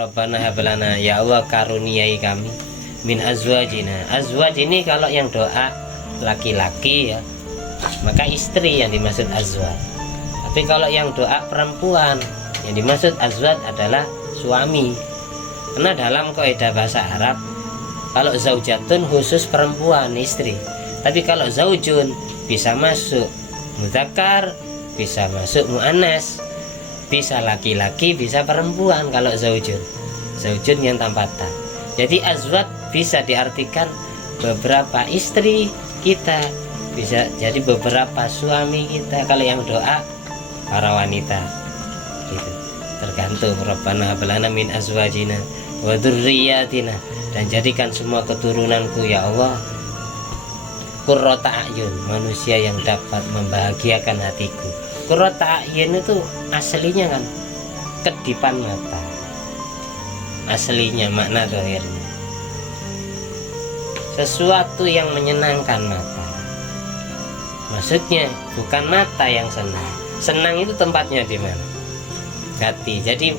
Rabbana hablana, ya Allah karuniai kami min azwajina. Azwaj ini kalau yang doa laki-laki ya, maka istri yang dimaksud azwaj. Tapi kalau yang doa perempuan, yang dimaksud azwaj adalah suami. Karena dalam kaidah bahasa Arab, kalau zaujatun khusus perempuan, istri. Tapi kalau zaujun bisa masuk mudzakkar, bisa masuk muannas, bisa laki-laki, bisa perempuan. Kalau zaujun yang tanpa ta. Jadi azwaj bisa diartikan beberapa istri kita, bisa jadi beberapa suami kita. Kalau yang doa para wanita gitu. Tergantung. Rabbana hablana min azwajina wa dzurriyyatina, dan jadikan semua keturunanku ya Allah qurrata a'yun, manusia yang dapat membahagiakan hatiku. Qurrata a'yun itu aslinya kan kedipan mata, aslinya makna zahirnya sesuatu yang menyenangkan mata. Maksudnya bukan mata yang senang. Senang itu tempatnya di mana? Hati. Jadi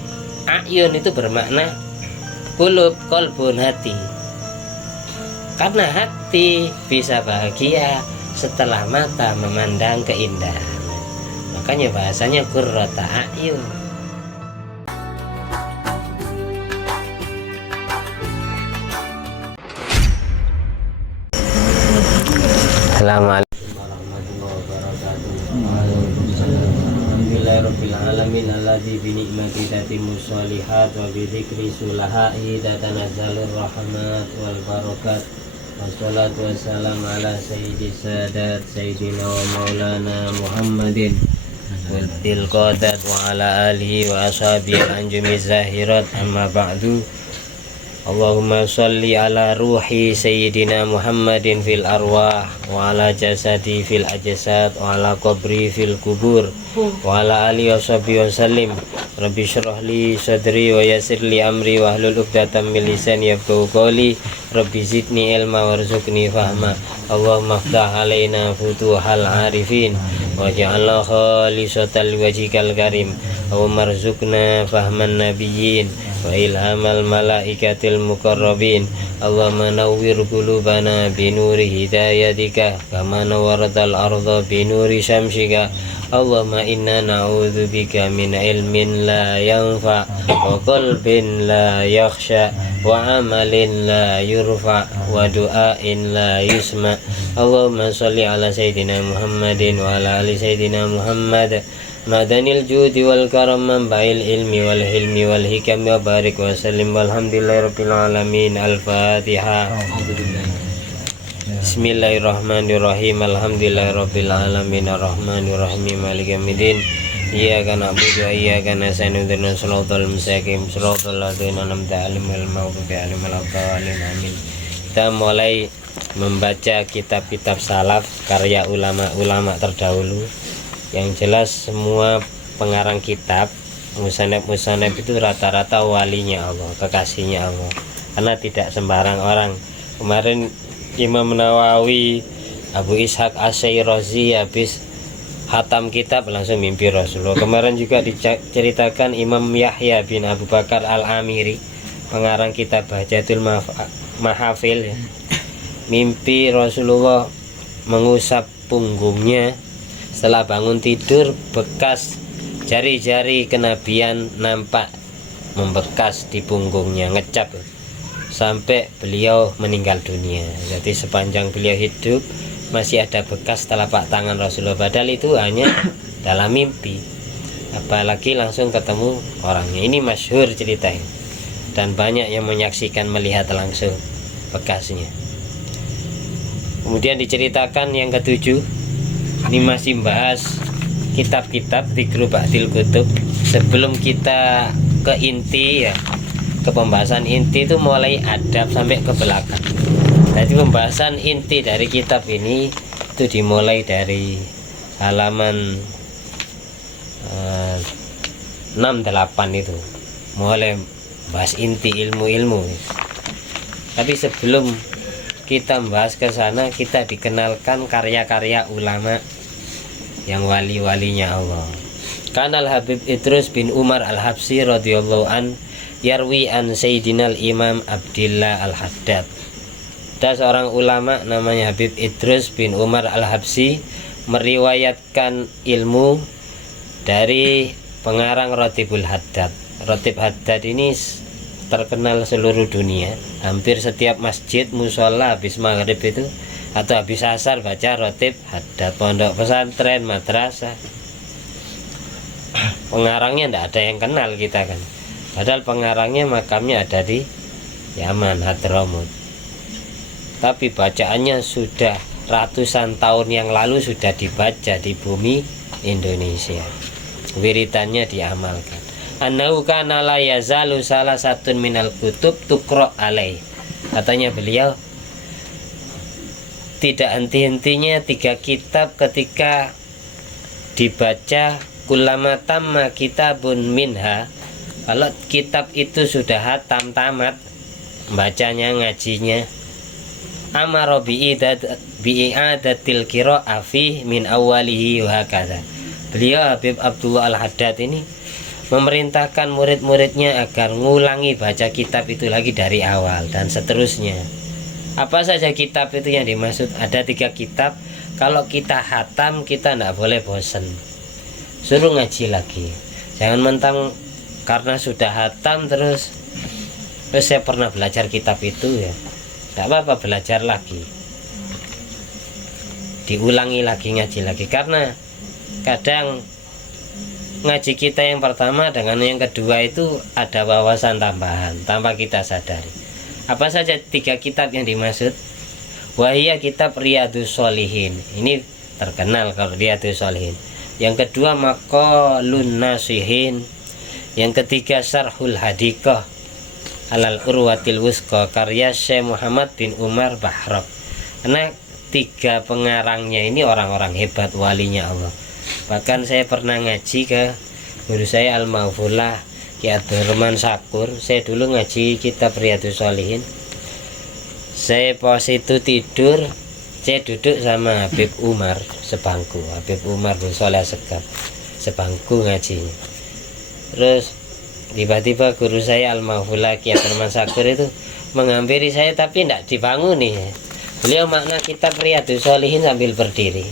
a'yun itu bermakna qulub, qalbun, hati. Karena hati bisa bahagia setelah mata memandang keindahan. Makanya bahasanya qurrata a'yun. Assalamualaikum warahmatullahi wabarakatuh. Alhamdulillahirabbil alamin alladzi bi ni'mati tatimmus shalihat wa bi dzikri sulahai tatanazzalur rahmat wal barakat. Wassalatu wassalamu ala sayyidis sadat sayyidina wa maulana Muhammadin wal qadat wa ala alihi wa ashabihi al-anjumi zahirat, amma ba'du. Allahumma sholli ala ruhi sayyidina Muhammadin fil arwah wa ala jasadi fil ajsad wa ala qabri fil kubur wa ala alihi wa sahbihi wa sallim. Rabbi shrah li sadri wa yassir li amri wa hlul 'uqdatam min lisani yafqahu qawli. Rabbi zidni ilma warzuqni fahma. Allahumma iftah alaina futuhal arifin waj'alna khalisatan liwajhikal karim. Allahumma rzuqna fahman nabiyyin wa ilhamal malaikatil muqarrabin. Allahumma nawwir qulubana binuri hidayatika kama nawwaratal arda binuri syamsika. Allahumma inna na'udzubika min ilmin la yanfa wa qalbin la yakhsha wa amalin la yurfa wa du'ain la yusma. Allahumma sholli ala sayyidina Muhammadin wa ala ali sayyidina Muhammad madanil judi wal karam manba'il ilmi wal hilmi wal hikam wa barik wa sallim walhamdulillahirabbil alamin. Al-Fatihah. Bismillahirrahmanirrahim. Alhamdulillahirabbil alamin arrahmanirrahim maliki yaumiddin. Iyyaka na'budu wa iyyaka nasta'in ihdinas siratal mustaqim siratal ladzina an'amta 'alaihim ghairil maghdubi 'alaihim waladdallin. Amin. Kita mulai membaca kitab-kitab salaf karya ulama-ulama terdahulu. Yang jelas semua pengarang kitab musannaf itu rata-rata walinya Allah, kekasihnya Allah. Karena tidak sembarang orang. Kemarin Imam Nawawi, Abu Ishaq Asy-Syirazi habis hatam kitab langsung mimpi Rasulullah. Kemarin juga diceritakan Imam Yahya bin Abu Bakar Al-Amiri, pengarang kitab Bahjatul Mahafil, mimpi Rasulullah mengusap punggungnya. Setelah bangun tidur, bekas jari-jari kenabian nampak membekas di punggungnya, ngecap sampai beliau meninggal dunia. Jadi sepanjang beliau hidup masih ada bekas telapak tangan Rasulullah, padahal itu hanya dalam mimpi, apalagi langsung ketemu orangnya. Ini masyhur ceritanya dan banyak yang menyaksikan, melihat langsung bekasnya. Kemudian diceritakan yang ketujuh, ini masih bahas kitab-kitab Dzikru Ba'dil Kutub. Sebelum kita ke inti ya, ke pembahasan inti itu mulai adab sampai ke belakang. Jadi pembahasan inti dari kitab ini itu dimulai dari halaman 68 itu, mulai bahas inti ilmu-ilmu. Tapi sebelum kita membahas ke sana, kita dikenalkan karya-karya ulama yang wali-walinya Allah. Kanal Habib Idrus bin Umar Al-Habsyi radhiyallahu an yarwi an Sayyidinal Imam Abdillah Al-Haddad. Ada seorang ulama namanya Habib Idrus bin Umar Al-Habsyi meriwayatkan ilmu dari pengarang Ratibul Haddad. Ratib Haddad ini terkenal seluruh dunia. Hampir setiap masjid musola habis maghrib itu atau habis asar baca Ratib Haddad. Pondok pesantren, madrasah, pengarangnya tidak ada yang kenal kita kan. Padahal pengarangnya makamnya ada di Yaman, Hadramut. Tapi bacaannya sudah ratusan tahun yang lalu sudah dibaca di bumi Indonesia. Wiritannya diamalkan. Annahu kana la yazalu salah satun minal kutub tuqra alai. Katanya beliau, tidak henti-hentinya 3 kitab ketika dibaca kullama tamma kitabun minha. Kalau kitab itu sudah hatam tamat, bacanya ngajinya, amara bi'adatil qira'ah fi min awwalihi wa hakadha. Beliau Habib Abdullah Al-Haddad ini memerintahkan murid-muridnya agar ngulangi baca kitab itu lagi dari awal dan seterusnya. Apa saja kitab itu yang dimaksud? Ada 3 kitab. Kalau kita hatam kita tidak boleh bosan, suruh ngaji lagi. Jangan mentang karena sudah hatam terus saya pernah belajar kitab itu ya, tidak apa-apa, belajar lagi, diulangi lagi, ngaji lagi. Karena kadang ngaji kita yang pertama dengan yang kedua itu ada wawasan tambahan tanpa kita sadari. Apa saja 3 kitab yang dimaksud? Wahia kitab Riyadhus Shalihin. Ini terkenal kalau Riyadhus Shalihin. Yang kedua Maqalun Nasihin. Yang ketiga Syarhul Hadiqah Alal Urwatil Wusqa karya Syekh Muhammad bin Umar Bahrab. Karena 3 pengarangnya ini orang-orang hebat, walinya Allah. Bahkan saya pernah ngaji ke guru saya Al-Maghfulah Ki Abdurrahman Sakur. Saya dulu ngaji kitab Riyadhus Shalihin. Saya pas itu tidur, saya duduk sama Habib Umar sebangku, Habib Umar bin Sholeh Segaf sebangku ngajinya. Terus tiba-tiba guru saya Al-Maghfulah Ki Abdurrahman Sakur itu menghampiri saya tapi tidak dibanguni. Beliau makna kitab Riyadhus Shalihin sambil berdiri.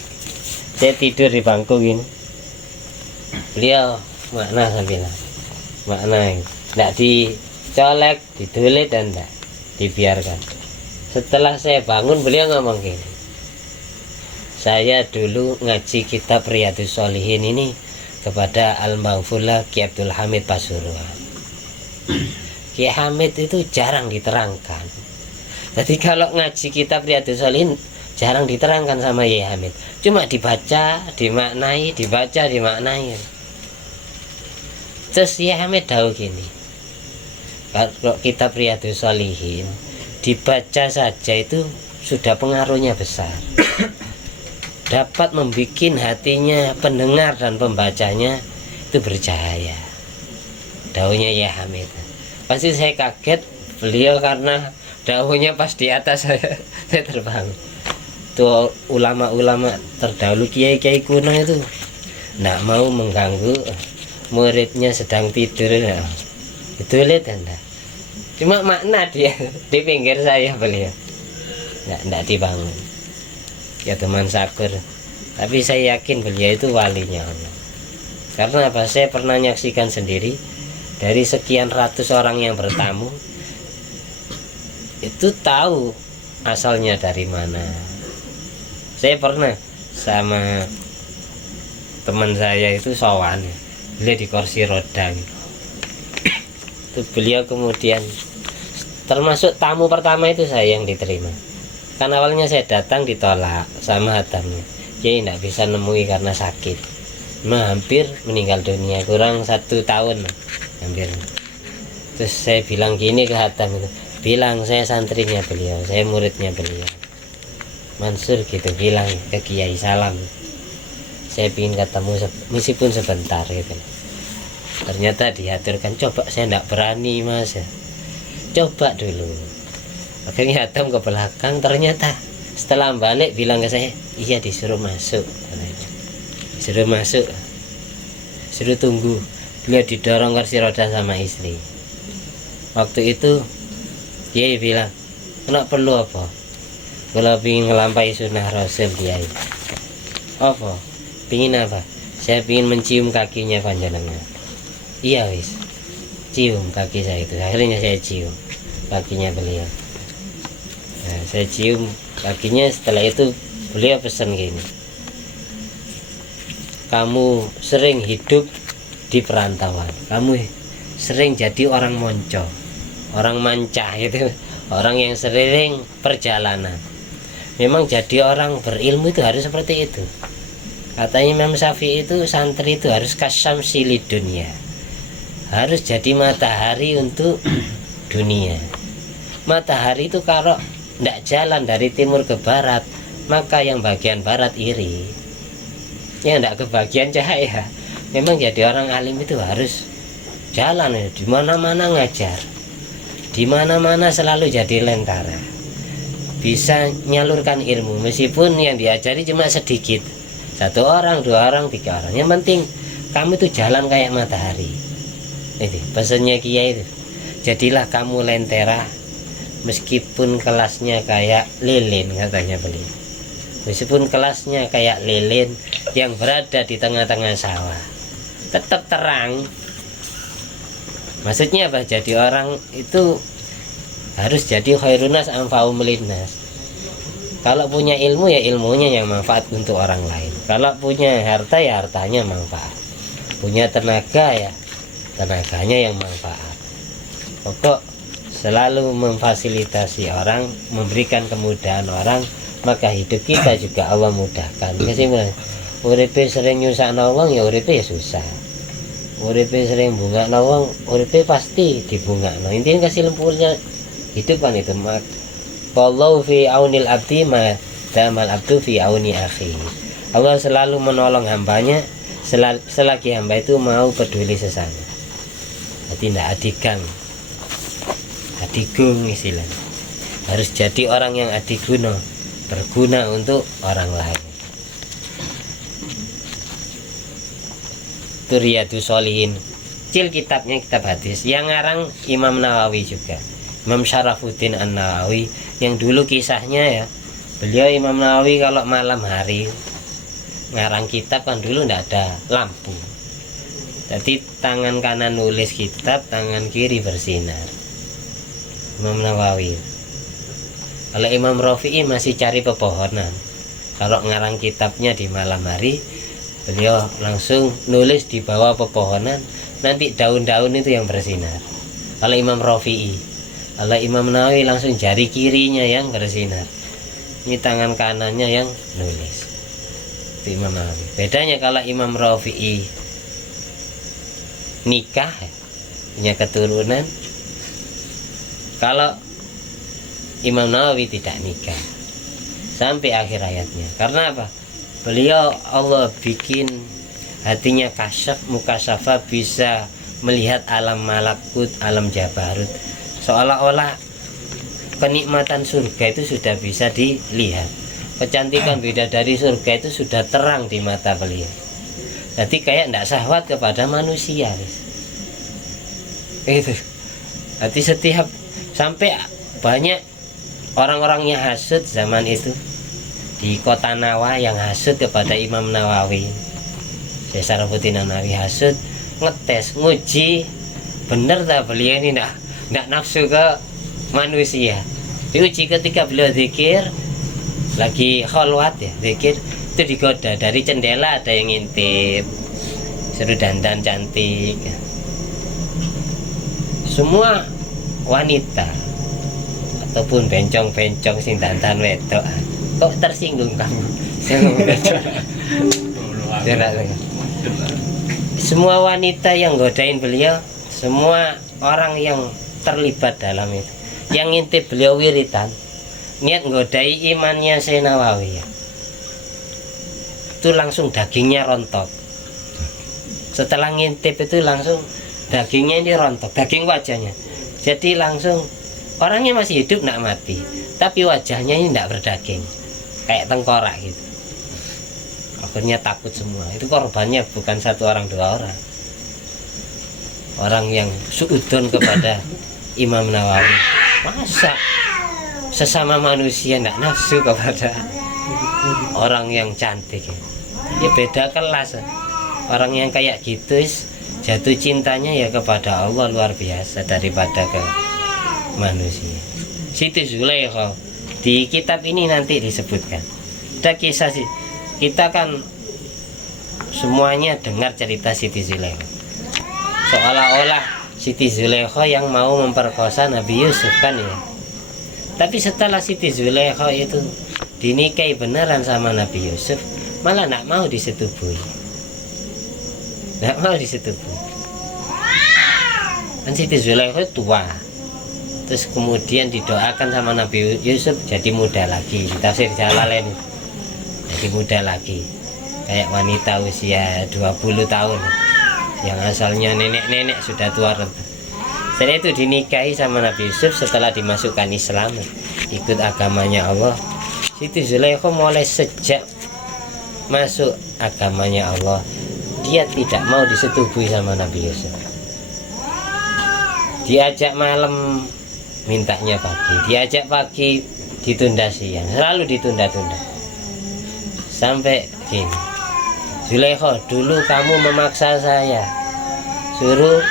Saya tidur di bangku gini, beliau makna sambil makna, tidak dicolek, ditulis dan tidak dibiarkan. Setelah saya bangun beliau ngomong gini, saya dulu ngaji kitab Riyadhus Shalihin ini kepada Al-Maghfulah Ki Abdul Hamid Pasuruan. Ki Hamid itu jarang diterangkan. Jadi kalau ngaji kitab Riyadhus Shalihin jarang diterangkan sama Yai Hamid, cuma dibaca, dimaknai, dibaca, dimaknai. Terus Yai Hamid tahu gini, kalau kitab Riyadhus Shalihin dibaca saja itu sudah pengaruhnya besar, dapat membuat hatinya pendengar dan pembacanya itu bercahaya. Daunnya Yai Hamid. Pasti saya kaget beliau karena daunnya pas di atas saya terbang. Tuh ulama-ulama terdahulu, kiai-kiai kuno itu tidak mau mengganggu muridnya sedang tidur. Itu lihat Anda. Cuma makna dia di pinggir saya beliau. Tidak dibangun. Ya teman Sakur. Tapi saya yakin beliau itu walinya Allah. Karena apa? Saya pernah menyaksikan sendiri dari sekian ratus orang yang bertamu itu tahu asalnya dari mana. Saya pernah sama teman saya itu sowan, beliau di kursi roda. Itu beliau kemudian termasuk tamu pertama itu saya yang diterima. Kan awalnya saya datang ditolak sama hatamnya. Jadi tidak bisa nemui karena sakit. Hampir meninggal dunia, kurang 1 tahun hampir. Terus saya bilang gini ke hatam itu, bilang saya santrinya beliau, saya muridnya beliau, Mansur gitu, bilang ke Kiai salam, saya ingin ketemu meskipun sebentar gitu. Ternyata diaturkan, coba saya tidak berani mas ya, coba dulu. Akhirnya hatam ke belakang, ternyata setelah balik bilang ke saya, iya disuruh masuk, disuruh masuk, suruh tunggu. Beliau didorong kursi roda sama istri. Waktu itu Kiai bilang, "Nak perlu apa? Kalau ingin ngelampai sunnah Rasul Kiai." "Apa? Pingin apa?" "Saya ingin mencium kakinya panjenengan." "Iya wis, cium kaki saya itu." Akhirnya saya cium kakinya beliau. Nah, saya cium kakinya. Setelah itu beliau pesan gini, "Kamu sering hidup di perantauan, kamu sering jadi orang monco, orang manca itu, orang yang sering perjalanan. Memang jadi orang berilmu itu harus seperti itu." Katanya Imam Syafi'i itu, santri itu harus kasyamsi li dunia, harus jadi matahari untuk dunia. Matahari itu kalau tidak jalan dari timur ke barat, maka yang bagian barat iri, yang tidak kebagian cahaya. Memang jadi orang alim itu harus jalan ya, di mana-mana ngajar, di mana-mana selalu jadi lentara, bisa nyalurkan ilmu meskipun yang diajari cuma sedikit, 1 orang, 2 orang, 3 orang. Yang penting kamu itu jalan kayak matahari. Itu pesannya Kiai itu. Jadilah kamu lentera meskipun kelasnya kayak lilin, katanya beliau. Meskipun kelasnya kayak lilin yang berada di tengah-tengah sawah, tetap terang. Maksudnya apa? Jadi orang itu harus jadi khairunas anfa'um linnas. Kalau punya ilmu ya ilmunya yang manfaat untuk orang lain. Kalau punya harta ya hartanya manfaat. Punya tenaga ya tenaganya yang manfaat. Pokok selalu memfasilitasi orang, memberikan kemudahan orang, maka hidup kita juga Allah mudahkan. Kesimpulan, uripe sering nyusahno wong ya uripe ya susah. Uripe sering bungakno wong, uripe pasti dibungakno. Intinya kesimpulannya hidup kan itu. Wallahu fi aunil abdi ma damal abdu fi auni akhi. Allah selalu menolong hambanya selagi hamba itu mau peduli sesama. Jadi tidak adigung istilahnya. Harus jadi orang yang adiguna, berguna untuk orang lain. Itu Riyadhus Shalihin, kecil kitabnya, kitab hadis yang ngarang Imam Nawawi juga, Imam Syarafuddin An-Nawawi, yang dulu kisahnya ya, beliau Imam Nawawi kalau malam hari ngarang kitab kan dulu tidak ada lampu, jadi tangan kanan nulis kitab, tangan kiri bersinar. Imam Nawawi. Kalau Imam Rafi'i masih cari pepohonan, kalau ngarang kitabnya di malam hari, beliau langsung nulis di bawah pepohonan, nanti daun-daun itu yang bersinar. Kalau Imam Rafi'i. Kalau Imam Nawawi langsung jari kirinya yang bersinar, ini tangan kanannya yang nulis. Itu Imam Nawawi. Bedanya kalau Imam Rafi'i nikah, punya keturunan, kalau Imam Nawawi tidak nikah sampai akhir hayatnya. Karena apa? Beliau Allah bikin hatinya kasyaf, mukasyafa, bisa melihat alam malakut, alam jabarut, seolah-olah kenikmatan surga itu sudah bisa dilihat, kecantikan bidadari surga itu sudah terang di mata beliau. Jadi kayak tidak syahwat kepada manusia itu. Jadi setiap sampai banyak orang-orangnya hasud zaman itu di kota Nawa yang hasud kepada Imam Nawawi. Syarafuddin An-Nawawi hasud, ngetes, nguji bener tak beliau ini tidak nafsu ke manusia. Diuji ketika beliau zikir, lagi kholwat ya, zikir itu digoda dari jendela, ada yang ngintip, seru dandan cantik. Semua wanita ataupun bencong-bencong sing dandan wedok, kok tersinggung kamu? Semua wanita yang godain beliau, semua orang yang terlibat dalam itu, yang ngintip beliau wiritan, niat godai imannya Syekh Nawawi ya, itu langsung dagingnya rontok. Setelah ngintip itu langsung dagingnya ini rontok, daging wajahnya. Jadi langsung orangnya masih hidup, tidak mati, tapi wajahnya ini tidak berdaging, kayak tengkorak gitu. Akhirnya takut semua. Itu korbannya bukan 1 orang 2 orang. Orang yang suudon kepada Imam Nawawi, masa sesama manusia tidak nafsu kepada orang yang cantik? Ya beda kelas. Orang yang kayak gitu jatuh cintanya ya kepada Allah luar biasa daripada ke manusia. Siti Zulaikha di kitab ini nanti disebutkan. Ada kisah sih. Kita kan semuanya dengar cerita Siti Zulaikha. Seolah-olah Siti Zulaikha yang mau memperkosa Nabi Yusuf kan ya. Tapi setelah Siti Zulaikha itu dinikahi beneran sama Nabi Yusuf, malah tidak mau disetubui. Tidak mau disetubui. Kan Siti Zulaikha tua. Terus kemudian didoakan sama Nabi Yusuf jadi muda lagi. Di tafsir Jalalain jadi muda lagi. Kayak wanita usia 20 tahun yang asalnya nenek-nenek sudah tua renta. Setelah itu dinikahi sama Nabi Yusuf setelah dimasukkan Islam, ikut agamanya Allah. Siti Zulaikha mulai sejak masuk agamanya Allah, dia tidak mau disetubui sama Nabi Yusuf. Diajak malam mintanya pagi, diajak pagi ditunda siang, selalu ditunda-tunda. Sampai gini, Zulaikha, dulu kamu memaksa saya suruh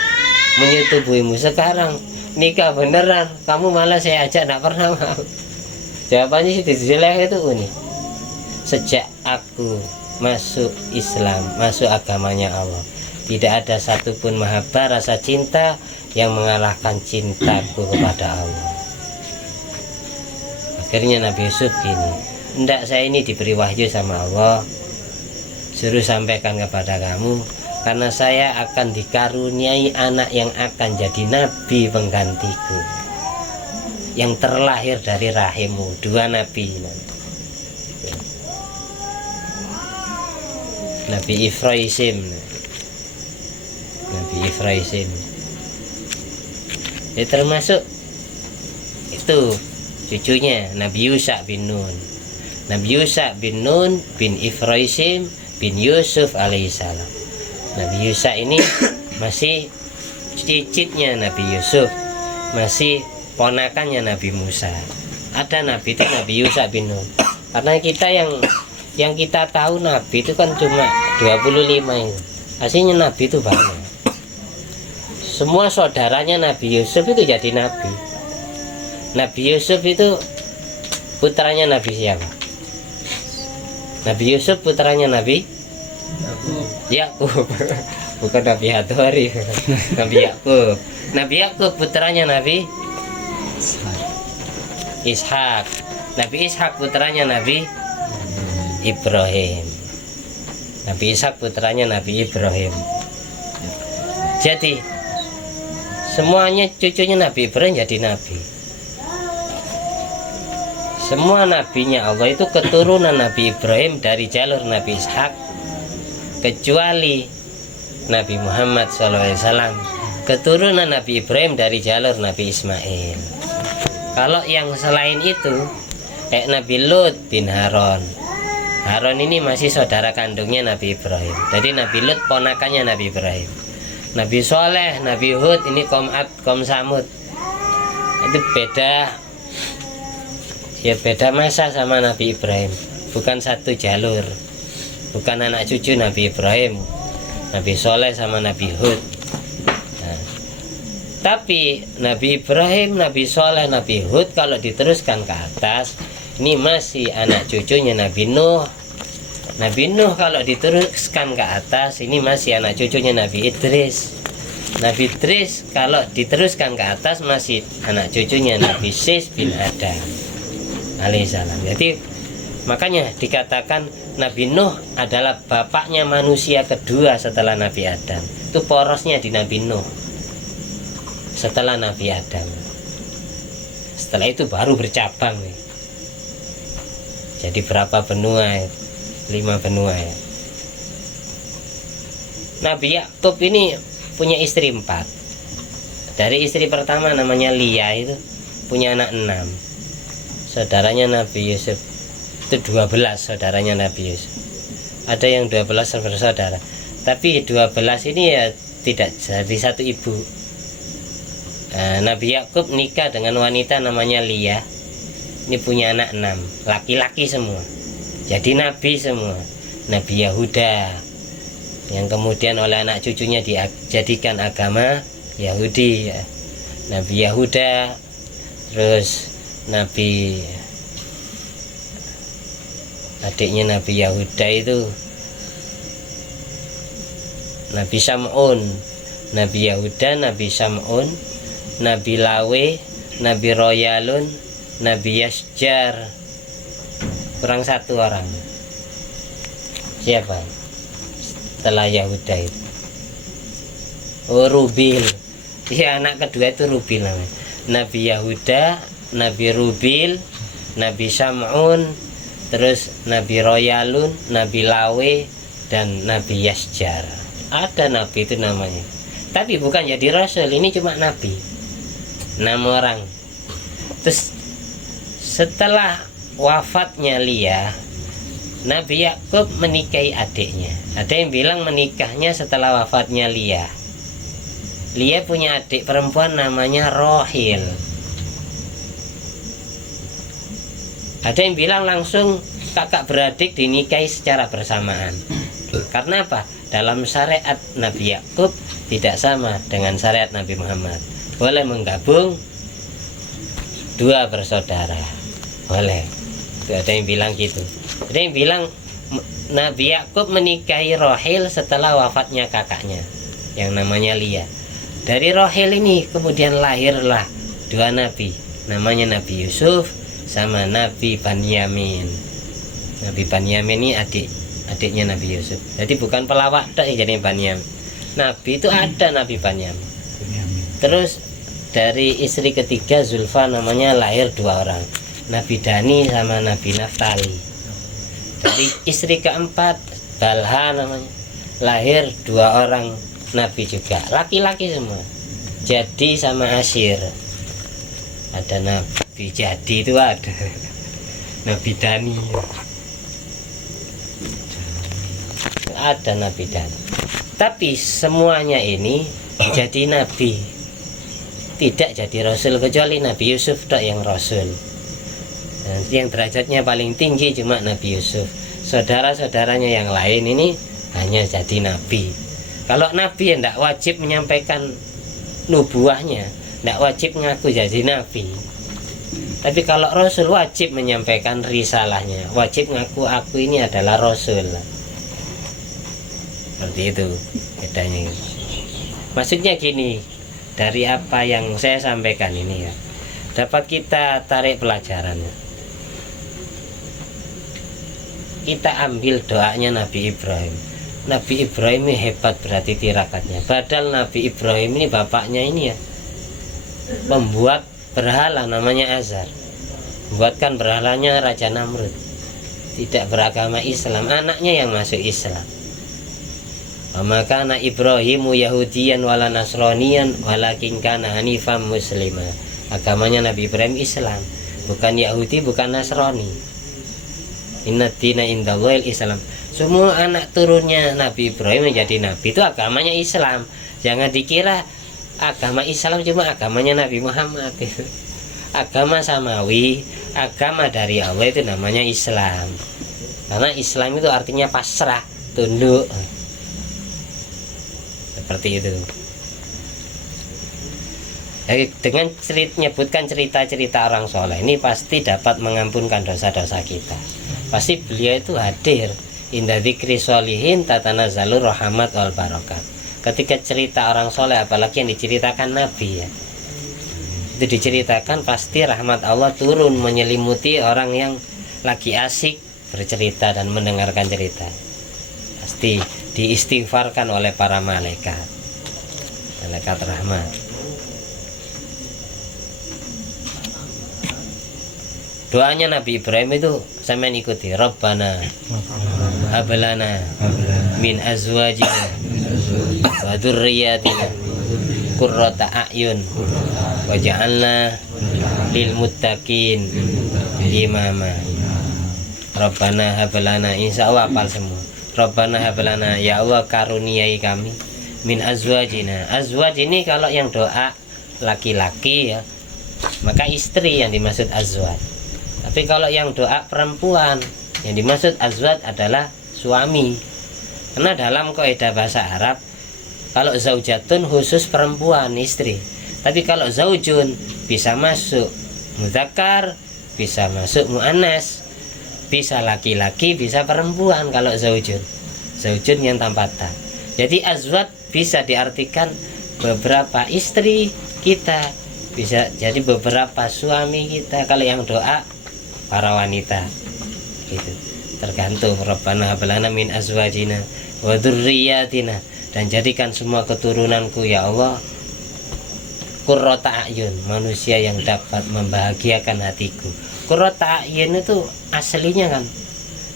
menyetubuimu, sekarang nikah beneran kamu malah saya ajak tidak pernah mau. Jawabannya Siti Zulaikha itu unik. Sejak aku masuk Islam, masuk agamanya Allah, tidak ada satupun mahabbah, rasa cinta yang mengalahkan cintaku kepada Allah. Akhirnya Nabi Yusuf gini, hendak saya ini diberi wahyu sama Allah, suruh sampaikan kepada kamu, karena saya akan dikaruniai anak yang akan jadi nabi penggantiku, yang terlahir dari rahimmu. Dua nabi, Nabi Ibrahim, Nabi Ibrahim. Ya, termasuk itu cucunya Nabi Yusa bin Nun. Nabi Yusa bin Nun bin Ibrahim bin Yusuf alaihissalam. Nabi Yusa ini masih cicitnya Nabi Yusuf, masih ponakannya Nabi Musa. Ada Nabi itu Nabi Yusa bin Nun. Karena kita yang kita tahu Nabi itu kan cuma 25 itu. Aslinya Nabi itu banyak. Semua saudaranya Nabi Yusuf itu jadi Nabi. Nabi Yusuf itu putranya Nabi siapa? Nabi Yusuf putranya Nabi Yakub. Bukan Nabi Hadori. Nabi Yakub. Nabi Yakub putranya Nabi Ishak. Nabi Ishak putranya Nabi Ibrahim. Nabi Ishak putranya Nabi Ibrahim. Jadi semuanya cucunya Nabi Ibrahim jadi nabi. Semua nabinya Allah itu keturunan Nabi Ibrahim dari jalur Nabi Ishak, kecuali Nabi Muhammad SAW keturunan Nabi Ibrahim dari jalur Nabi Ismail. Kalau yang selain itu kayak Nabi Lut bin Harun. Harun ini masih saudara kandungnya Nabi Ibrahim. Jadi Nabi Lut ponakannya Nabi Ibrahim. Nabi Soleh, Nabi Hud ini kaum Ad, kaum Samud. Itu beda, ya beda masa sama Nabi Ibrahim. Bukan satu jalur, bukan anak cucu Nabi Ibrahim, Nabi Soleh sama Nabi Hud. Nah, tapi Nabi Ibrahim, Nabi Soleh, Nabi Hud kalau diteruskan ke atas, ini masih anak cucunya Nabi Nuh. Nabi Nuh kalau diteruskan ke atas, ini masih anak cucunya Nabi Idris. Nabi Idris kalau diteruskan ke atas, masih anak cucunya Nabi Sis bin Adam alaihissalam. Jadi makanya dikatakan Nabi Nuh adalah bapaknya manusia kedua setelah Nabi Adam. Itu porosnya di Nabi Nuh setelah Nabi Adam. Setelah itu baru bercabang nih. Jadi berapa benua? 5 benua ya. Nabi Yakub ini punya istri 4. Dari istri pertama namanya Lia itu punya anak 6. Saudaranya Nabi Yusuf itu 12 saudaranya Nabi Yusuf. Ada yang 12 bersaudara. Tapi 12 ini ya tidak dari satu ibu. Nabi Yakub nikah dengan wanita namanya Lia. Ini punya anak 6, laki-laki semua, jadi nabi semua. Nabi Yahuda yang kemudian oleh anak cucunya dijadikan agama Yahudi ya. Nabi Yahuda, terus Nabi adiknya Nabi Yahuda itu Nabi Sam'un, Nabi Yahuda, Nabi Sam'un, Nabi Lawe, Nabi Royalun, Nabi Yasjar. Kurang 1 orang. Siapa setelah Yahuda itu? Oh, Rubil. Ya, anak kedua itu Rubil namanya. Nabi Yahuda, Nabi Rubil, Nabi Sam'un, terus Nabi Royalun, Nabi Lawe, dan Nabi Yasjar. Ada nabi itu namanya, tapi bukan jadi rasul. Ini cuma nabi, 6 orang. Terus setelah wafatnya Lia, Nabi Yakub menikahi adiknya. Ada yang bilang menikahnya setelah wafatnya Lia. Lia punya adik perempuan namanya Rohil. Ada yang bilang langsung kakak beradik dinikahi secara bersamaan. Karena apa? Dalam syariat Nabi Yakub tidak sama dengan syariat Nabi Muhammad. Boleh menggabung 2 bersaudara, boleh. Itu ada yang bilang gitu. Ada yang bilang Nabi Yakub menikahi Rohil setelah wafatnya kakaknya yang namanya Lia. Dari Rohil ini kemudian lahirlah 2 nabi, namanya Nabi Yusuf sama Nabi Banyamin. Nabi Banyamin ini adiknya Nabi Yusuf. Jadi bukan pelawak tak jadi Banyamin. Nabi itu ada Nabi Banyamin. Terus dari istri ketiga Zulfa namanya lahir 2 orang, Nabi Dani sama Nabi Naftali. Dari istri keempat Balha namanya, lahir 2 orang nabi juga, laki-laki semua. Jadi sama Asyir. Ada Nabi Jadi itu ada. Nabi Dani. Ada Nabi Dani. Tapi semuanya ini jadi nabi, tidak jadi rasul, kecuali Nabi Yusuf tok yang rasul. Nanti yang derajatnya paling tinggi cuma Nabi Yusuf. Saudara-saudaranya yang lain ini hanya jadi nabi. Kalau nabi ya tidak wajib menyampaikan nubuahnya, tidak wajib ngaku jadi nabi. Tapi kalau rasul wajib menyampaikan risalahnya, wajib ngaku aku ini adalah rasul. Seperti itu bedanya. Maksudnya gini, dari apa yang saya sampaikan ini ya, dapat kita tarik pelajarannya. Kita ambil doanya Nabi Ibrahim. Nabi Ibrahim ini hebat berarti tirakatnya. Padahal Nabi Ibrahim ini bapaknya ini ya membuat berhala namanya Azar. Buatkan berhalanya Raja Namrud. Tidak beragama Islam, anaknya yang masuk Islam. Maka anak Ibrahimu Yahudiyan wala Nasroniyan walakin kana hanifam muslimah. Agamanya Nabi Ibrahim Islam, bukan Yahudi, bukan Nasrani. Inna dina indallahil Islam. Semua anak turunnya Nabi Ibrahim menjadi nabi itu agamanya Islam. Jangan dikira agama Islam cuma agamanya Nabi Muhammad. Agama samawi, agama dari Allah itu namanya Islam. Karena Islam itu artinya pasrah, tunduk. Seperti itu. Jadi dengan menyebutkan cerita-cerita orang soleh ini pasti dapat mengampunkan dosa-dosa kita. Pasti beliau itu hadir. Inda dzikri sholihin tatanazzalu rahmat wal barakat. Ketika cerita orang soleh, apalagi yang diceritakan Nabi ya, itu diceritakan pasti rahmat Allah turun menyelimuti orang yang lagi asik bercerita dan mendengarkan cerita. Pasti diistighfarkan oleh para malaikat, malaikat rahmat. Doanya Nabi Ibrahim itu sampean ikuti. Rabbana hablana min azwajina wa dzurriyyatina qurrata a'yun waj'alna lil muttaqin imama. Rabbana hablana, insyaallah hafal semua. Rabbana hablana, ya Allah karuniai kami min azwajina. Azwaj ini kalau yang doa laki-laki ya, maka istri yang dimaksud azwaj. Tapi kalau yang doa perempuan, yang dimaksud azwaj adalah suami. Karena dalam kaidah bahasa Arab, kalau zaujatun khusus perempuan, istri. Tapi kalau zaujun bisa masuk mudzakkar, bisa masuk muannas, bisa laki-laki, bisa perempuan kalau zaujun. Zaujun yang tanpa ta. Jadi azwaj bisa diartikan beberapa istri kita, bisa jadi beberapa suami kita. Kalau yang doa para wanita gitu. Tergantung. Rabbana hab lana min azwajina wa dzurriyyatina, dan jadikan semua keturunanku ya Allah qurrata a'yun, manusia yang dapat membahagiakan hatiku. Qurrata a'yun itu aslinya kan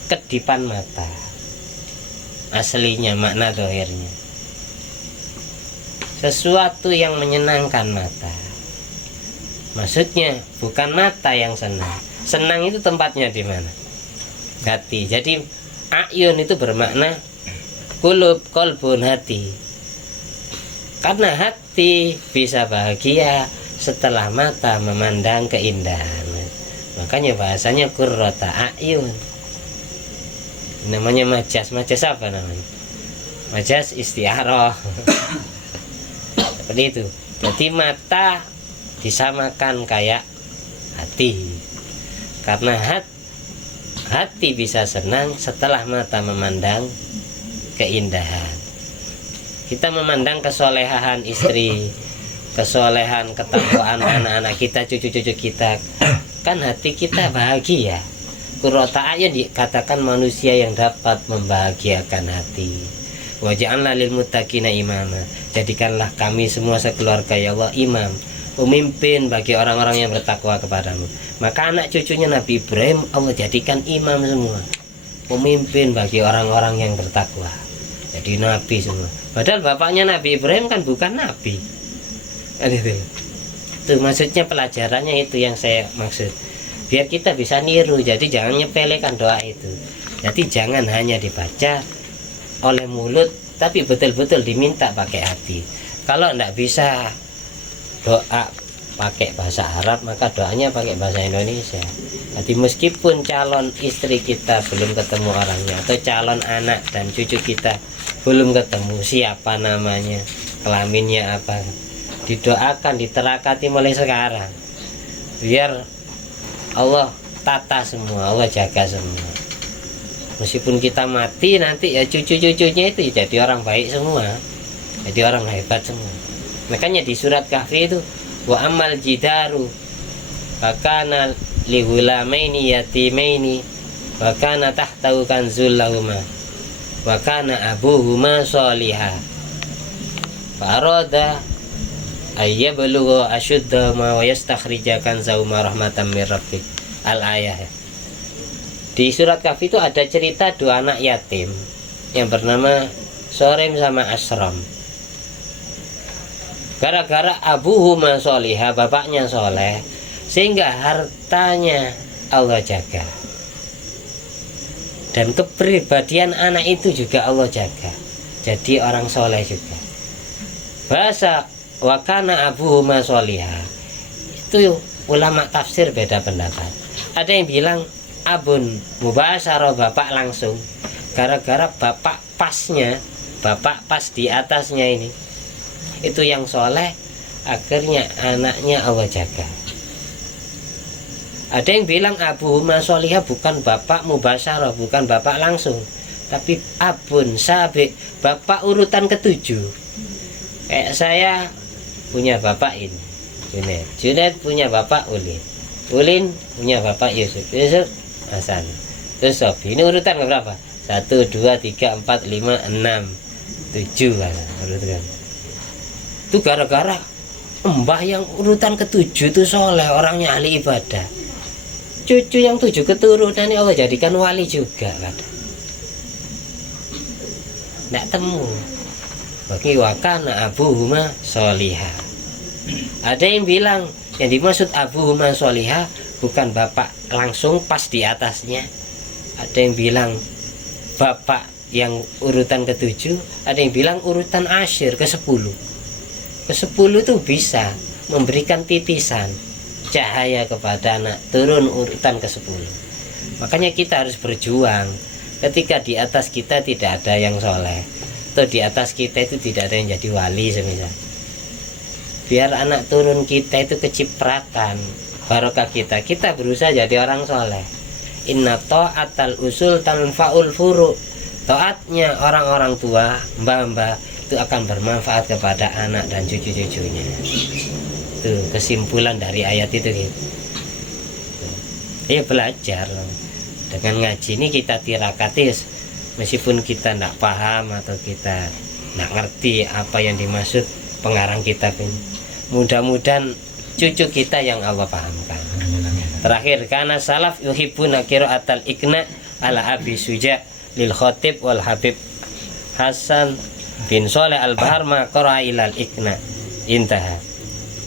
kedipan mata, aslinya makna dohirnya sesuatu yang menyenangkan mata. Maksudnya bukan mata yang senang. Senang itu tempatnya di mana? Hati. Jadi a'yun itu bermakna kulub, kolbun, hati. Karena hati bisa bahagia setelah mata memandang keindahan. Makanya bahasanya qurrata a'yun. Namanya majas. Majas apa namanya? Majas istiarah. Seperti itu. Jadi mata disamakan kayak hati. Karena hati bisa senang setelah mata memandang keindahan. Kita memandang kesolehan istri, kesolehan, ketakwaan anak-anak kita, cucu-cucu kita, kan hati kita bahagia. Qurrata a'yun dikatakan manusia yang dapat membahagiakan hati. Wa ja'alna lil muttaqina imama, jadikanlah kami semua sekeluarga ya Allah imam, pemimpin bagi orang-orang yang bertakwa kepadamu. Maka anak cucunya Nabi Ibrahim Allah jadikan imam semua, pemimpin bagi orang-orang yang bertakwa, jadi nabi semua. Padahal bapaknya Nabi Ibrahim kan bukan nabi. Itu maksudnya, pelajarannya itu yang saya maksud, biar kita bisa niru. Jadi jangan nyepelekan doa itu. Jadi jangan hanya dibaca oleh mulut, tapi betul-betul diminta pakai hati. Kalau tidak bisa doa pakai bahasa Arab, maka doanya pakai bahasa Indonesia. Jadi meskipun calon istri kita belum ketemu orangnya, atau calon anak dan cucu kita belum ketemu siapa namanya, kelaminnya apa, didoakan, diterakati mulai sekarang, biar Allah tata semua, Allah jaga semua. Meskipun kita mati nanti ya cucu-cucunya itu jadi orang baik semua, jadi orang hebat semua. Makanya di surat Kahfi itu wa amal jidaru fakana li ghulamaini yatimaini wa kana tahtahu kanzul lahuma wa kana abuhuma sholiha fa arada ayyablugha ashuddahuma wa yastakhrija kanzahuma rahmatan mir rabbik. Al-ayah. Di surat Kahfi itu ada cerita dua anak yatim yang bernama Sorem sama Asram. Gara-gara abuhuma sholiha, bapaknya soleh, sehingga hartanya Allah jaga, dan kepribadian anak itu juga Allah jaga, jadi orang soleh juga. Bahasa wakana abuhuma sholiha itu ulama tafsir beda pendapat. Ada yang bilang abun mubasyarah, bapak langsung, gara-gara bapak pasnya, bapak pas di atasnya ini, itu yang soleh, akhirnya anaknya Allah jaga. Ada yang bilang abuhuma sholiha bukan bapak mubasyarah, bukan bapak langsung, tapi abun sabi, bapak urutan ketujuh. Kayak saya punya bapak ini Junaid, Junaid punya bapak Ulin, Ulin punya bapak Yusuf, Yusuf Hasan, terus Sobi. Ini urutan berapa? 1, 2, 3, 4, 5, 6, 7 kan, urutan. Itu gara-gara mbah yang urutan ketujuh itu soleh, orangnya ahli ibadah. Cucu yang 7 keturunan Allah jadikan wali juga kan. Tidak temu. Bagi wakana abuhuma sholiha. Ada yang bilang yang dimaksud abuhuma sholiha bukan bapak langsung pas di atasnya. Ada yang bilang bapak yang urutan ke-7, ada yang bilang urutan asyir ke-10. Ke-10 itu bisa memberikan titisan cahaya kepada anak turun urutan ke-10. Makanya kita harus berjuang ketika di atas kita tidak ada yang soleh, atau di atas kita itu tidak ada yang jadi wali semisal. Biar anak turun kita itu kecipratan barokah kita berusaha jadi orang soleh. Inna ta'atal usul tanfa'ul furu. Taatnya orang-orang tua, mbah-mbah itu akan bermanfaat kepada anak dan cucu-cucunya. Itu kesimpulan dari ayat itu gitu. Ya belajar dengan ngaji ini kita tirakatis, meskipun kita tidak paham atau kita tidak ngerti apa yang dimaksud pengarang kitab ini. Mudah-mudahan cucu kita yang Allah pahamkan. Terakhir, karena salaf yuhibbuna qira'atal ikna ala Abi Suja lil Khatib wal Habib Hasan bin Soleh al-Bahar ma qara'a ilal ikna intaha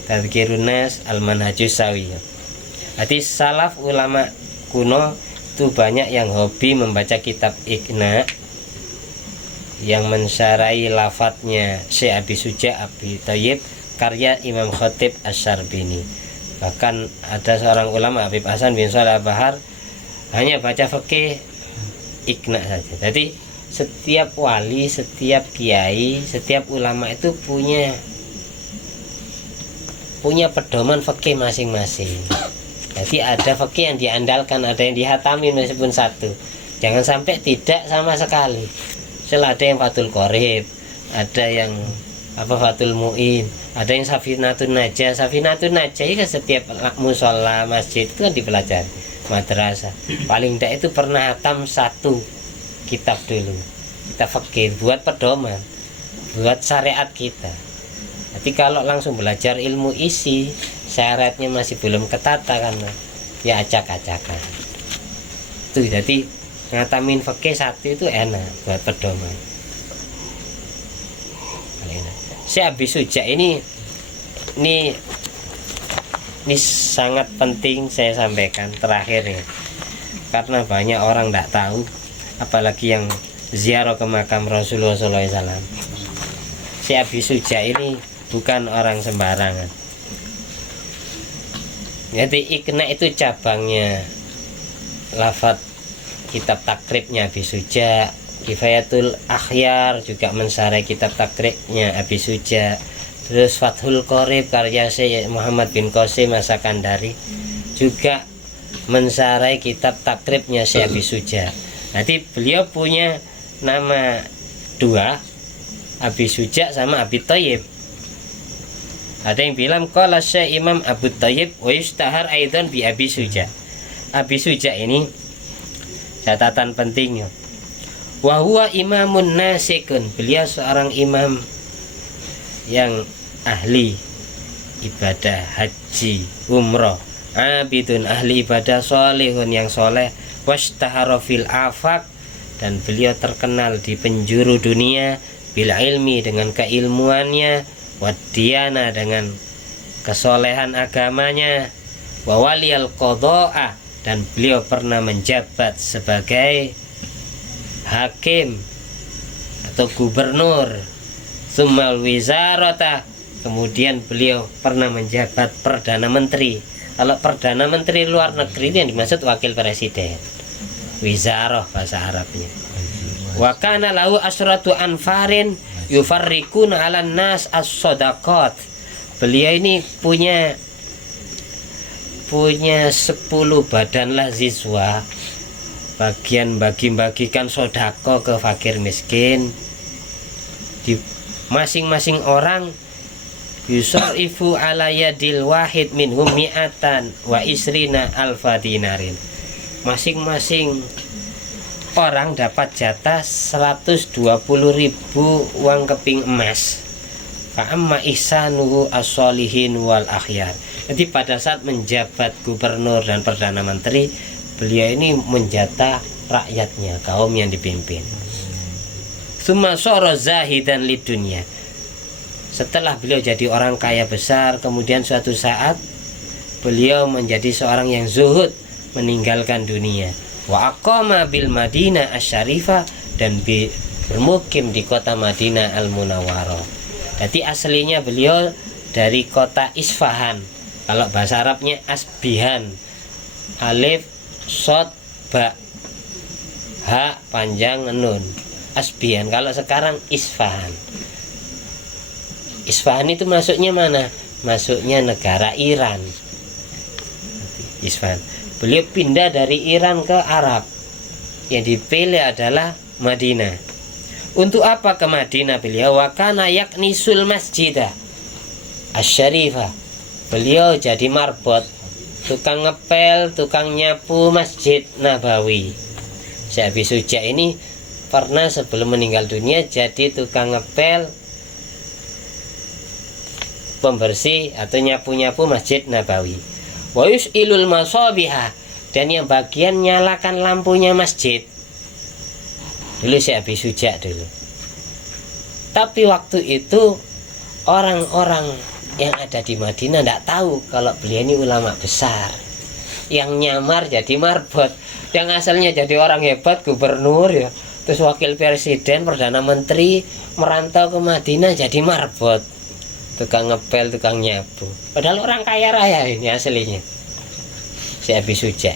tadhkirun nas al-manhajus sawiyah. Jadi salaf ulama kuno itu banyak yang hobi membaca kitab ikna yang mensyarahi lafadznya Syekh Abi Suja Abi Thayyib karya Imam Khatib Asy-Syarbini. Bahkan ada seorang ulama Habib Hasan bin Soleh al-Bahar hanya baca fikih ikna saja. Jadi setiap wali, setiap kiai, setiap ulama itu punya pedoman fikih masing-masing. Jadi ada fikih yang diandalkan, ada yang dihatamin meskipun satu. Jangan sampai tidak sama sekali. Misalnya ada yang Fathul Qorib, ada yang Fathul Mu'in, ada yang Safinatun Najah. Safinatun Najah itu setiap musola masjid itu kan dipelajari, madrasah. Paling tidak itu pernah hatam satu kitab dulu. Kita fikih buat pedoman, buat syariat kita. Jadi kalau langsung belajar ilmu isi, syaratnya masih belum ketata karena ya acak-acakan. Tuh jadi ngatamin fikih satu itu enak buat pedoman. Syekh Abi Suja ini sangat penting saya sampaikan terakhir ya, karena banyak orang tidak tahu, apalagi yang ziarah ke makam Rasulullah SAW. Syekh Abi Suja ini bukan orang sembarangan. Jadi ikna itu cabangnya lafadz kitab takribnya Abi Suja. Kifayatul Akhyar juga mensarai kitab takribnya Abi Suja. Terus Fathul Qorib karya Syekh Muhammad bin Qasim As-Sakandari juga mensarai kitab takribnya Syekh Abi Suja. Nanti beliau punya nama dua, Abi Suja sama Abi Thayyib. Ada yang bilang qala Syekh Imam Abu Thayyib wa yustahar aidan bi Abi Suja. Abi Suja ini catatan pentingnya, wa huwa imamun nasikun, beliau seorang imam yang ahli ibadah haji umroh, abidun ahli ibadah, solehun yang soleh, washtahara fil afaq, dan beliau terkenal di penjuru dunia, bil ilmi dengan keilmuannya, wadiyana dengan kesolehan agamanya, wa waliyal qadha'a, dan beliau pernah menjabat sebagai hakim atau gubernur, summal wizarata, kemudian beliau pernah menjabat perdana menteri. Kalau perdana menteri luar negeri itu yang dimaksud wakil presiden, wizarah bahasa Arabnya. Wa kana lahu asratu anfarin yufarriquna 'alan nas as-shadaqat. Beliau ini punya 10 badan lazizwa, bagian bagi-bagikan sodako ke fakir miskin. Di masing-masing orang yusarifu ala yadil wahid minhum mi'atan wa isrina alfa dinarin. Masing-masing orang dapat jatah 120.000 uang keping emas. Fa'amma ihsanuhu as-solihin wal akhyar. Jadi pada saat menjabat gubernur dan perdana menteri, beliau ini menjatah rakyatnya, kaum yang dipimpin. Summa sara zahidan lidunya. Setelah beliau jadi orang kaya besar, kemudian suatu saat beliau menjadi seorang yang zuhud, meninggalkan dunia. Wa aqama bil Madinah asy-Syarifah, dan bermukim di kota Madinah Al-Munawwarah. Jadi aslinya beliau dari kota Isfahan. Kalau bahasa Arabnya Asbihan. Alif, shod, ba, ha panjang, nun. Asbihan. Kalau sekarang Isfahan. Isfahan itu masuknya mana? Masuknya negara Iran. Isfahan. Beliau pindah dari Iran ke Arab. Yang dipilih adalah Madinah. Untuk apa ke Madinah beliau? Wa kana yaknisul masjidah asy-syarifah. Beliau jadi marbot, tukang ngepel, tukang nyapu Masjid Nabawi. Syekh Abi Suja ini pernah sebelum meninggal dunia jadi tukang ngepel, pembersih atau nyapu-nyapu Masjid Nabawi. Wa yus'ilul masabiha, dan yang bagian nyalakan lampunya masjid. Dulu Syekh Abi Suja dulu. Tapi waktu itu orang-orang yang ada di Madinah tidak tahu kalau beliau ini ulama besar. Yang nyamar jadi marbot, yang asalnya jadi orang hebat, gubernur ya, terus wakil presiden, perdana menteri, merantau ke Madinah jadi marbot, tukang ngepel, tukang nyapu. Padahal orang kaya raya ini aslinya. Syekh Abi Suja.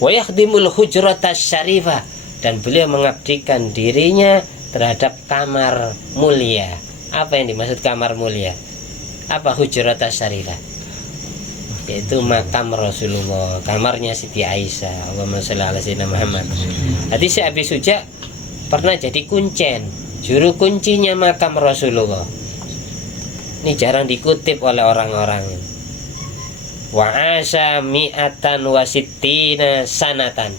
Wa yakhdimul hujratas syarifah, dan beliau mengabdikan dirinya terhadap kamar mulia. Apa yang dimaksud kamar mulia? Apa hujratas syarifah? Yaitu makam Rasulullah, kamarnya Siti Aisyah. Allahumma sholli ala sayyidina Muhammad. Jadi Syekh Abi Suja pernah jadi kuncen, juru kuncinya makam Rasulullah. Ini jarang dikutip oleh orang-orang. Wa asya mi'atan wa sittina sanatan.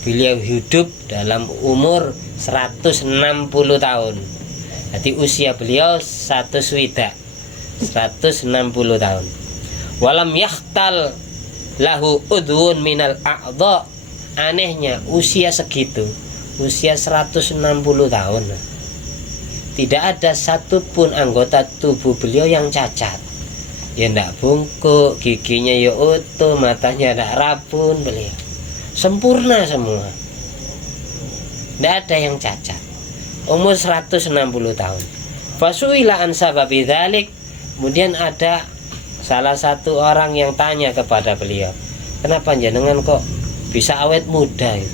Beliau hidup dalam umur 160 tahun. Jadi usia beliau 160 tahun. Walam yakhtal lahu udhun minal a'dha. Anehnya usia segitu, usia 160 tahun, tidak ada satupun anggota tubuh beliau yang cacat. Ya ndak bungkuk, giginya ya utuh, matanya ndak rabun, beliau sempurna semua. Ndak ada yang cacat. Umur 160 tahun. Fasuila an sababi dzalik. Kemudian ada salah satu orang yang tanya kepada beliau, kenapa jenengan kok bisa awet muda ya?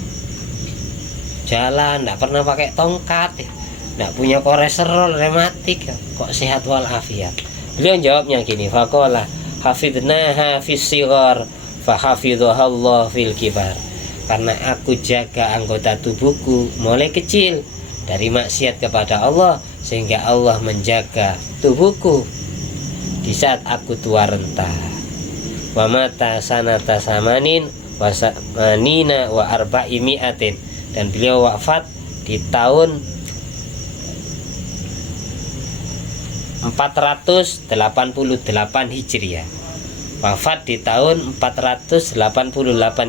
Jalan, tidak pernah pakai tongkat ya? Tidak punya kolesterol, rematik ya? Kok sehat walafiat? Beliau jawabnya gini, faqala hafidnaha fis sighar fa hafidhahallah fil kibar. Karena aku jaga anggota tubuhku mulai kecil dari maksiat kepada Allah, sehingga Allah menjaga tubuhku di saat aku tua renta. Wa mata sanata samanin wa samanina wa arba'i mi'atin, dan beliau wafat di tahun 488 Hijriah. Wafat di tahun 488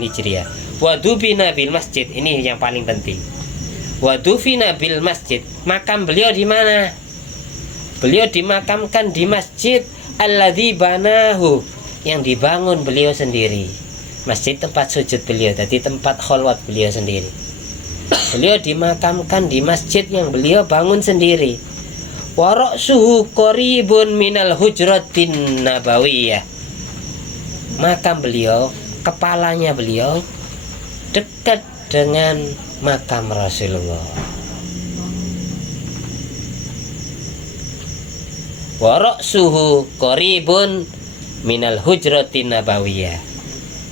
Hijriah. Wa dufina bil masjid, ini yang paling penting. Wa dufina bil masjid, makam beliau di mana? Beliau dimakamkan di masjid alladzi banahu, yang dibangun beliau sendiri. Masjid tempat sujud beliau, jadi tempat kholwat beliau sendiri. Beliau dimakamkan di masjid yang beliau bangun sendiri. Wa ra'suhu qaribun minal hujratin nabawiyah. Makam beliau, kepalanya beliau dekat dengan makam Rasulullah. Wa ra'suhu qaribun minal hujratin nabawiyah.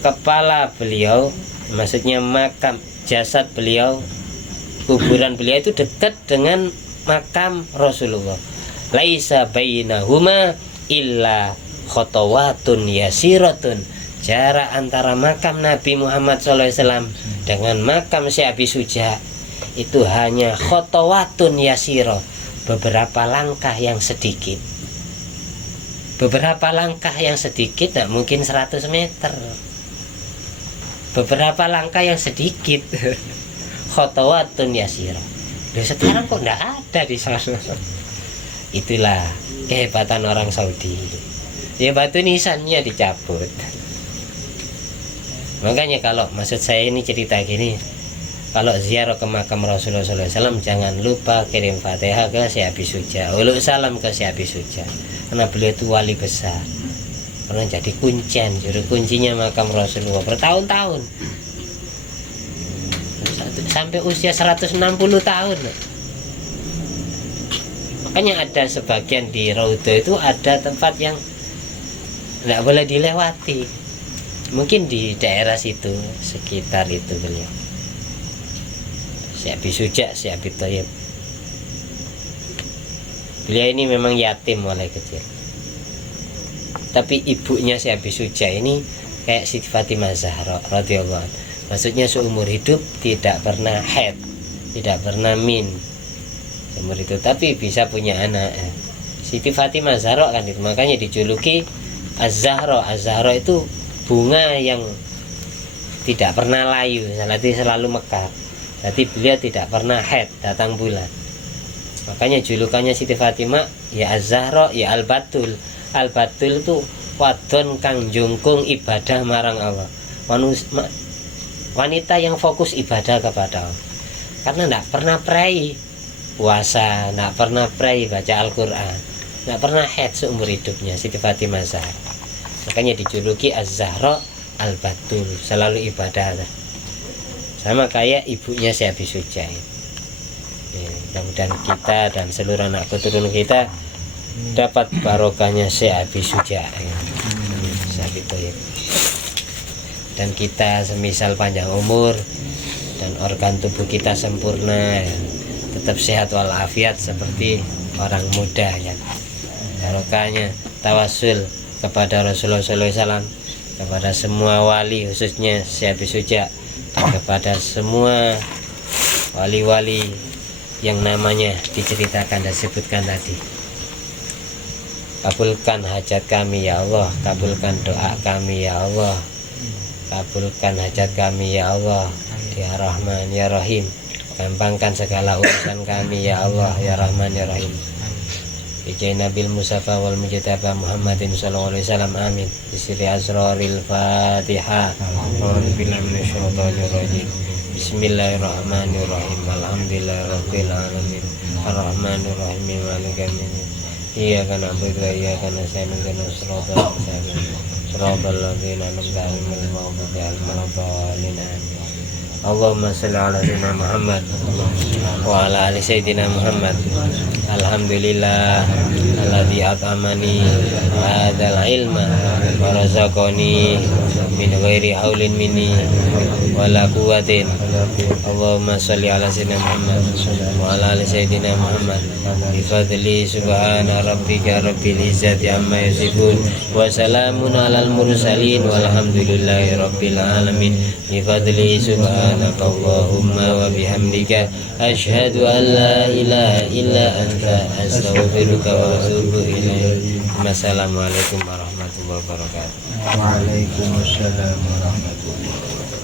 Kepala beliau, maksudnya makam, jasad beliau, kuburan beliau itu dekat dengan makam Rasulullah. Laisa bainahuma illa khotawatun yasiratun. Jarak antara makam Nabi Muhammad SAW dengan makam Syekh Abi Suja itu hanya khotawatun yasiro, beberapa langkah yang sedikit. Beberapa langkah yang sedikit, tidak mungkin 100 meter. Beberapa langkah yang sedikit. Khotawatun yasiro. Loh, sekarang kok tidak ada di sana. Itulah kehebatan orang Saudi. Ya, batu nisannya dicabut. Makanya kalau maksud saya ini cerita gini, kalau ziarah ke makam Rasulullah SAW jangan lupa kirim Fatihah ke Syekh Abi Suja, uluk salam ke Syekh Abi Suja, karena beliau itu wali besar, karena jadi kuncian, juru kuncinya makam Rasulullah bertahun-tahun sampai usia 160 tahun. Makanya ada sebagian di Raudhah itu ada tempat yang tidak boleh dilewati, mungkin di daerah situ sekitar itu beliau Syekh Abi Suja, Syekh Abi Thayyib. Beliau ini memang yatim mulai kecil, tapi ibunya Syekh Abi Suja ini kayak Siti Fatimah Zahra radhiyallahu anha, maksudnya seumur hidup tidak pernah haid, tidak pernah min seumur itu, tapi bisa punya anak. Siti Fatimah Zahra kan itu, makanya dijuluki Az-Zahra. Az-Zahra itu bunga yang tidak pernah layu, selalu mekar. Jadi beliau tidak pernah haid, datang bulan. Makanya julukannya Siti Fatimah ya Az-Zahra ya Al-Batul. Al-Batul itu wadon kang jungkung ibadah marang Allah, wanita yang fokus ibadah kepada Allah, karena tidak pernah pray puasa, tidak pernah pray baca Al-Quran, tidak pernah haid seumur hidupnya Siti Fatimah Zahra. Makanya dijuluki Az-Zahra Al-Batul, selalu ibadah, sama kayak ibunya Syekh Abi Suja. Mudah-mudahan kita dan seluruh anak keturunan kita dapat barokahnya Syekh Abi Suja, dan kita semisal panjang umur dan organ tubuh kita sempurna, tetap sehat walafiat seperti orang muda ya. Barokahnya tawasul kepada Rasulullah SAW, kepada semua wali, khususnya Syekh Abi Suja, kepada semua wali-wali yang namanya diceritakan dan disebutkan tadi. Kabulkan hajat kami ya Allah, kabulkan doa kami ya Allah, kabulkan hajat kami ya Allah, ya Rahman ya Rahim, gampangkan segala urusan kami ya Allah, ya Rahman ya Rahim. Bijai Nabil Mustafa wal Mujtaba Muhammadin sallallahu alaihi wasallam, amin. Bisri asraril Fatihah. Bismillahirrahmanirrahim. Alhamdulillahirabbil alamin. Arrahmanir rahim. Maliki yaumiddin. Iyyaka na'budu wa iyyaka nasta'in. Ihdinas siratal mustaqim. Siratal ladzina an'amta 'alaihim ghairil maghdubi 'alaihim waladdallin. Allahumma shalli ala sayyidina Muhammad wa ala ali sayyidina Muhammad. Alhamdulillah alladzi at'amani hadzal ilma wa razaqani min ghairi haulin minni wala quwwatin. Allahumma shalli ala sayyidina Muhammad wa ala ali sayyidina Muhammad. Bi fadli subhana rabbika rabbil izzati amma yasifun wa salamun alal mursalin walhamdulillahi rabbil alamin. Bi fadli subhanaka Allahumma wa bihamdika asyhadu an la ilaha illa anta astaghfiruka wa atubu ilaik. Wassalamualaikum warahmatullahi wabarakatuh. Waalaikumsalam warahmatullahi wabarakatuh.